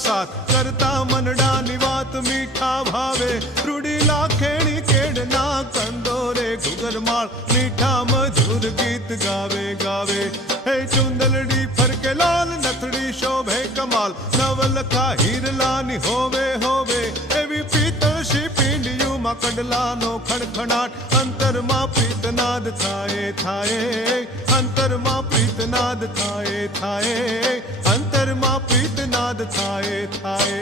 साथ करता मनडानी वात मीठा भावे रूडी लाखेणी केडना कंदोरे घुगरमाळ मीठा मधुर गीत गावे गावे हे चुंदलडी फरके लाल नथड़ी शोभे कमाल नवलखा हीरलानी होवे होवे एवी पीतळशी पींडियू मा कंडलानो खणखणाट अंतर मा प्रीतनाद थाए थाए अंतर मा प्रीतनाद थाए थाए अंतर मा प्रीतनाद थाए थाए